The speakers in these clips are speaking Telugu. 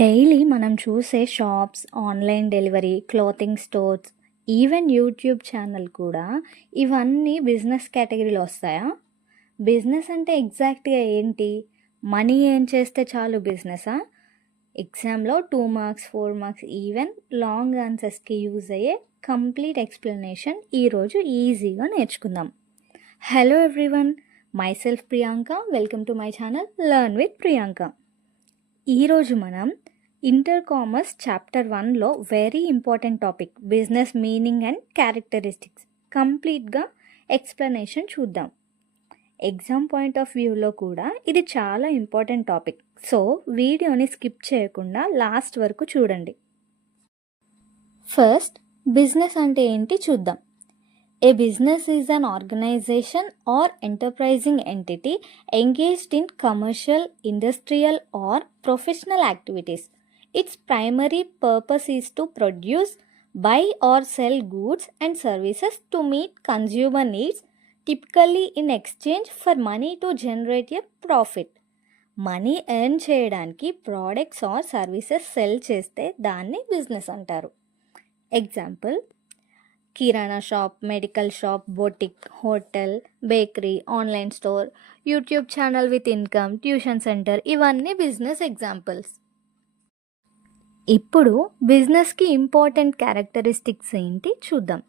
డైలీ మనం చూసే shops, online delivery, clothing stores, even YouTube channel కూడా ఇవన్నీ బిజినెస్ కేటగిరీలో వస్తాయా? బిజినెస్ అంటే ఎగ్జాక్ట్‌గా ఏంటి? మనీ ఎర్న్ చేస్తే చాలు బిజినెసా? ఎగ్జామ్‌లో 2 మార్క్స్, 4 మార్క్స్ ఈవెన్ లాంగ్ ఆన్సర్స్‌కి యూజ్ అయ్యే కంప్లీట్ ఎక్స్‌ప్లనేషన్ ఈరోజు ఈజీగా నేర్చుకుందాం. Hello everyone, myself Priyanka. Welcome to my channel learn with Priyanka. ఈరోజు మనం ఇంటర్ కామర్స్ చాప్టర్ 1లో very important topic business meaning and characteristics కంప్లీట్గా ఎక్స్ప్లెనేషన్ చూద్దాం. ఎగ్జామ్ పాయింట్ ఆఫ్ వ్యూలో కూడా ఇది చాలా ఇంపార్టెంట్ టాపిక్. సో వీడియోని స్కిప్ చేయకుండా లాస్ట్ వరకు చూడండి. ఫస్ట్, బిజినెస్ అంటే ఏంటి చూద్దాం. A business is an organization or enterprising entity engaged in commercial, industrial, or professional activities. Its primary purpose is to produce, buy, or sell goods and services to meet consumer needs, typically in exchange for money to generate a profit. Money earn చేయడానికి ప్రోడక్ట్స్ ఆర్ సర్వీసెస్ సెల్ చేస్తే దాన్ని బిజినెస్ అంటారు. Example: kirana shop, medical shop, boutique, hotel, bakery, online store, YouTube channel with income, tuition centre, ఇవన్నీ బిజినెస్ ఎగ్జాంపుల్స్. ఇప్పుడు బిజినెస్కి ఇంపార్టెంట్ క్యారెక్టరిస్టిక్స్ ఏంటి చూద్దాం.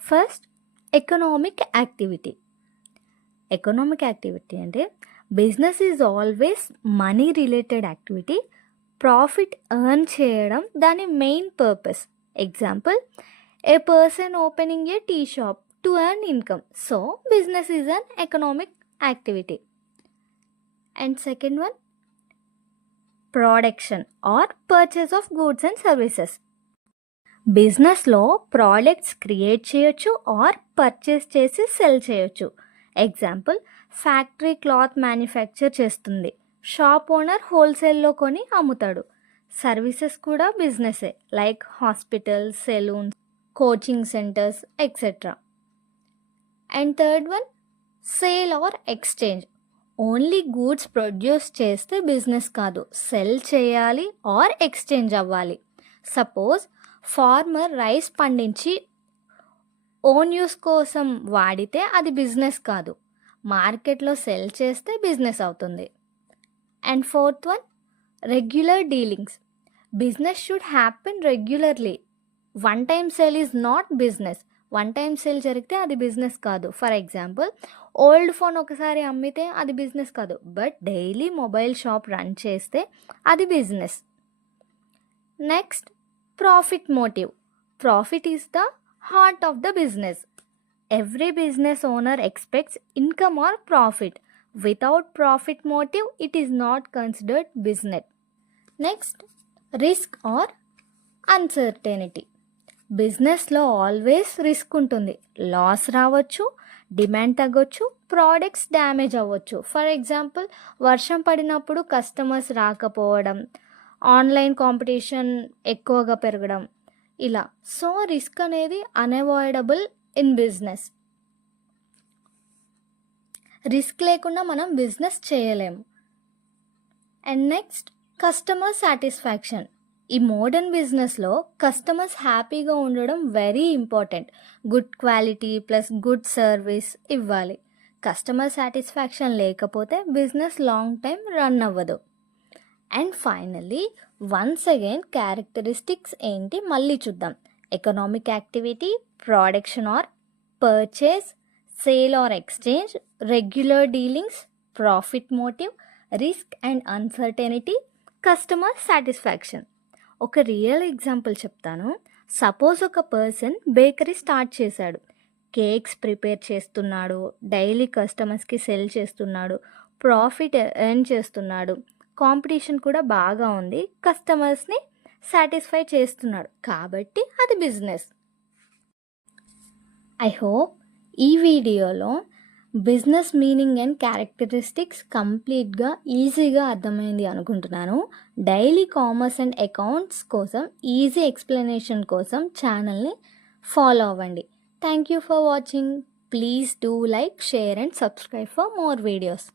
First, economic activity. Economic activity అంటే business is always money related activity. Profit earn చేయడం దాని main purpose. Example: a person opening a tea shop to earn income. So, business is an economic activity. And second one, production or purchase of goods and services. బిజినెస్లో ప్రోడక్ట్స్ క్రియేట్ చేయొచ్చు ఆర్ పర్చేస్ చేసి సెల్ చేయొచ్చు. ఎగ్జాంపుల్: ఫ్యాక్టరీ క్లాత్ మ్యానుఫ్యాక్చర్ చేస్తుంది, షాప్ ఓనర్ హోల్సేల్లో కొని అమ్ముతాడు. సర్వీసెస్ కూడా బిజినెసే, like hospital, salons, coaching centres, etcetera. And third one, sale or exchange. Only goods produce చేస్తే బిజినెస్ కాదు, సెల్ చేయాలి ఆర్ ఎక్స్చేంజ్ అవ్వాలి. సపోజ్ ఫార్మర్ రైస్ పండించి ఓన్ యూస్ కోసం వాడితే అది బిజినెస్ కాదు, మార్కెట్లో సెల్ చేస్తే బిజినెస్ అవుతుంది. And fourth one, regular dealings. Business should happen regularly. One time sale is not business. One time sale జరిగితే అది బిజినెస్ కాదు. ఫర్ ఎగ్జాంపుల్, ఓల్డ్ ఫోన్ ఒకసారి అమ్మితే అది బిజినెస్ కాదు, but daily mobile shop run చేస్తే అది business. Next, profit motive. Profit is the heart of the business. Every business owner expects income or profit. Without profit motive it is not considered business. Next, risk or uncertainty. బిజినెస్లో ఆల్వేస్ రిస్క్ ఉంటుంది. లాస్ రావచ్చు, డిమాండ్ తగ్గొచ్చు, ప్రోడక్ట్స్ డ్యామేజ్ అవ్వచ్చు. ఫర్ ఎగ్జాంపుల్, వర్షం పడినప్పుడు కస్టమర్స్ రాకపోవడం, ఆన్లైన్ కాంపిటీషన్ ఎక్కువగా పెరగడం, ఇలా. సో రిస్క్ అనేది అన్అవాయిడబుల్ ఇన్ బిజినెస్. రిస్క్ లేకుండా మనం బిజినెస్ చేయలేము. And next, customer satisfaction. ఈ మోడర్న్ బిజినెస్లో కస్టమర్స్ హ్యాపీగా ఉండడం very important. Good quality plus good service ఇవ్వాలి. కస్టమర్ సాటిస్ఫాక్షన్ లేకపోతే బిజినెస్ లాంగ్ టైం రన్ అవ్వదు. And finally, once again characteristics ఏంటి మళ్ళీ చూద్దాం. Economic activity, production or purchase, sale or exchange, regular dealings, profit motive, risk and uncertainty, customer satisfaction. ఒక రియల్ ఎగ్జాంపుల్ చెప్తాను. సపోజ్ ఒక పర్సన్ బేకరీ స్టార్ట్ చేశాడు. కేక్స్ ప్రిపేర్ చేస్తున్నాడు, డైలీ కస్టమర్స్కి సెల్ చేస్తున్నాడు, ప్రాఫిట్ ఎర్న్ చేస్తున్నాడు, కాంపిటీషన్ కూడా బాగా ఉంది, కస్టమర్స్ని సాటిస్ఫై చేస్తున్నాడు, కాబట్టి అది బిజినెస్. ఐ హోప్ ఈ వీడియోలో బిజినెస్ మీనింగ్ అండ్ క్యారెక్టరిస్టిక్స్ కంప్లీట్గా ఈజీగా అర్థమైంది అనుకుంటున్నాను. డైలీ కామర్స్ అండ్ అకౌంట్స్ కోసం ఈజీ ఎక్స్ప్లెనేషన్ కోసం ఛానల్ని ఫాలో అవ్వండి. Thank you for watching. Please do like, share and subscribe for more videos.